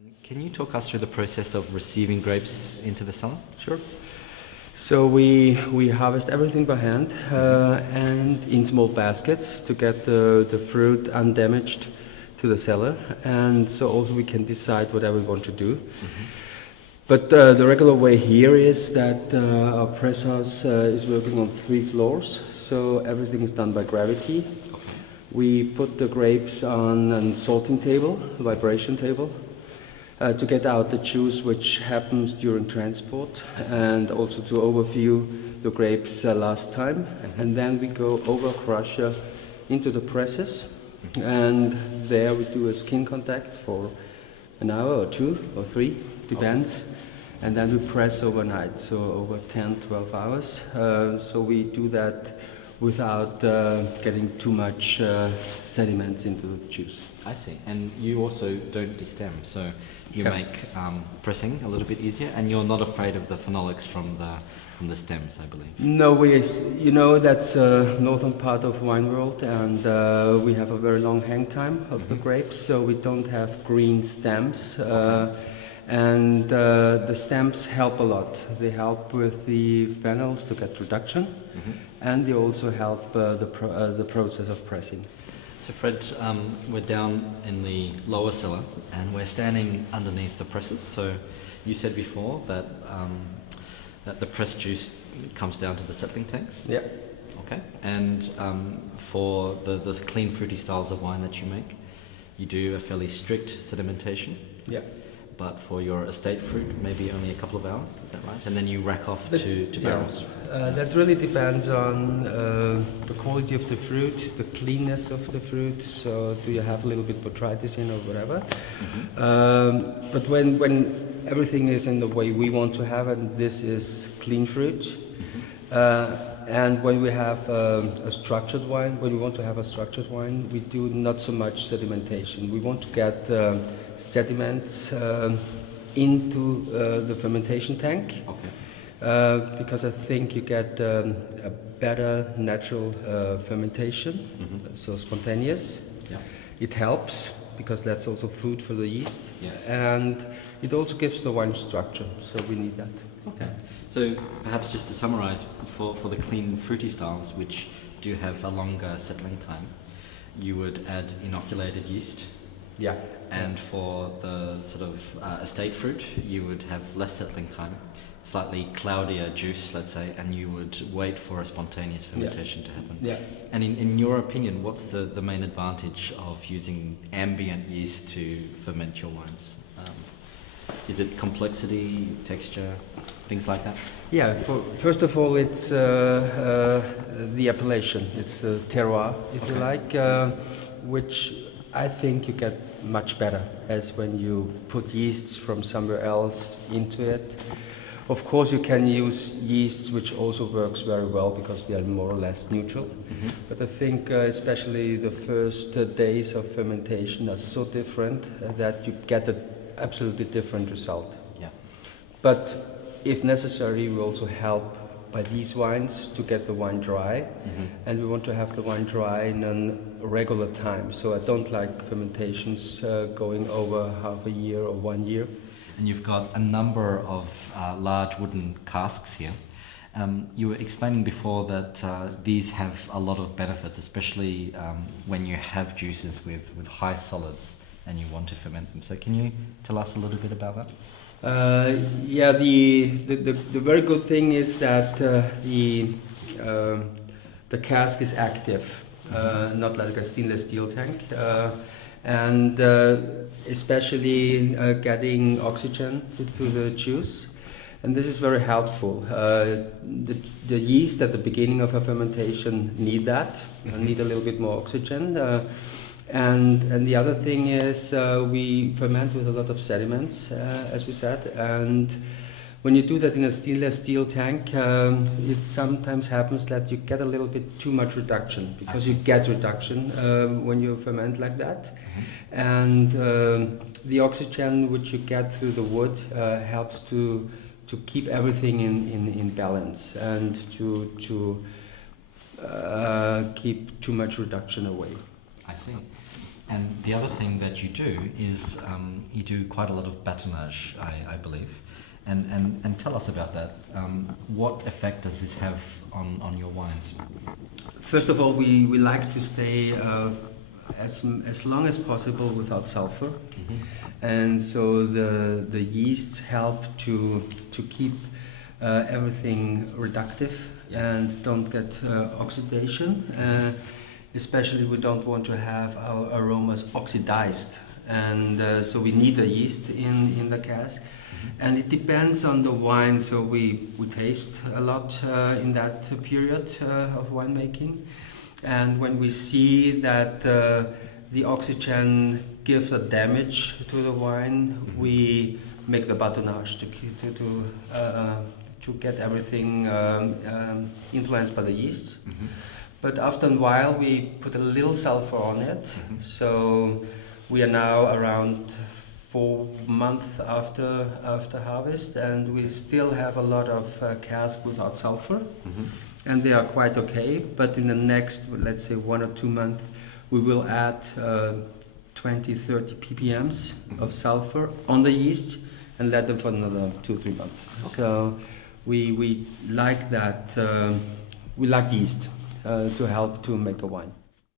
And can you talk us through the process of receiving grapes into the cellar? Sure. So we harvest everything by hand and in small baskets to get the fruit undamaged to the cellar, and so also we can decide whatever we want to do. But the regular way here is that our press house is working on 3 floors, so everything is done by gravity. We put the grapes on a sorting table, a vibration table, to get out the juice which happens during transport, and also to overview the grapes last time. And then we go over a crusher into the presses, and there we do a skin contact for an hour or 2 or 3, depends. And then we press overnight, so over 10-12 hours. So we do that without getting too much sediments into the juice. I see. And you also don't destem, so you make pressing a little bit easier, and you're not afraid of the phenolics from the stems, I believe. No, that's northern part of wine world, and we have a very long hang time of the grapes, so we don't have green stems. And the stems help a lot. They help with the phenols to get reduction, and they also help the process of pressing. So Fred, we're down in the lower cellar and we're standing underneath the presses. So you said before that that the press juice comes down to the settling tanks? Yeah. Okay. And for the clean fruity styles of wine that you make, you do a fairly strict sedimentation? Yeah. But for your estate fruit, maybe only a couple of hours, is that right? And then you rack off to barrels? That really depends on the quality of the fruit, the cleanness of the fruit. So do you have a little bit botrytis in or whatever? But when everything is in the way we want to have it, this is clean fruit. And when we have a structured wine, when we want to have a structured wine, we do not so much sedimentation. We want to get sediments into the fermentation tank, because I think you get a better natural fermentation, so spontaneous. Yeah. It helps because that's also food for the yeast, Yes. and it also gives the wine structure, so we need that. Okay. So perhaps just to summarize, for the clean fruity styles, which do have a longer settling time, you would add inoculated yeast. Yeah. And for the sort of estate fruit, you would have less settling time, slightly cloudier juice, let's say, and you would wait for a spontaneous fermentation to happen. Yeah. And in your opinion, what's the main advantage of using ambient yeast to ferment your wines? Is it complexity, texture, things like that? Yeah, first of all, it's the appellation. It's the terroir, if you like, which I think you get much better as when you put yeasts from somewhere else into it. Of course, you can use yeasts, which also works very well because they are more or less neutral. But I think especially the first days of fermentation are so different that you get an absolutely different result. Yeah. But if necessary, we also help by these wines to get the wine dry, and we want to have the wine dry in a regular time. So I don't like fermentations going over half a year or 1 year. And you've got a number of large wooden casks here. You were explaining before that these have a lot of benefits, especially when you have juices with high solids and you want to ferment them. So can you tell us a little bit about that? Yeah, the very good thing is that the cask is active, not like a stainless steel tank, and especially getting oxygen to the juice, and this is very helpful. The yeast at the beginning of a fermentation need that, need a little bit more oxygen. And the other thing is we ferment with a lot of sediments, as we said, and when you do that in a stainless steel tank, it sometimes happens that you get a little bit too much reduction, because you get reduction when you ferment like that. And the oxygen which you get through the wood helps to keep everything in balance and to keep too much reduction away. I see. And the other thing that you do is you do quite a lot of batonnage, I believe. And tell us about that. What effect does this have on your wines? First of all, we like to stay as long as possible without sulfur. And so the yeasts help to keep everything reductive and don't get oxidation. Especially we don't want to have our aromas oxidized, and so we need the yeast in the cask. And it depends on the wine, so we taste a lot in that period of winemaking. And when we see that the oxygen gives a damage to the wine, we make the batonnage to get everything influenced by the yeast. But after a while we put a little sulfur on it. So we are now around 4 months after harvest, and we still have a lot of casks without sulfur, and they are quite okay. But in the next, let's say 1 or 2 months, we will add 20-30 ppms of sulfur on the yeast and let them for another 2-3 months. Okay. So we like that. We like yeast to help to make a wine.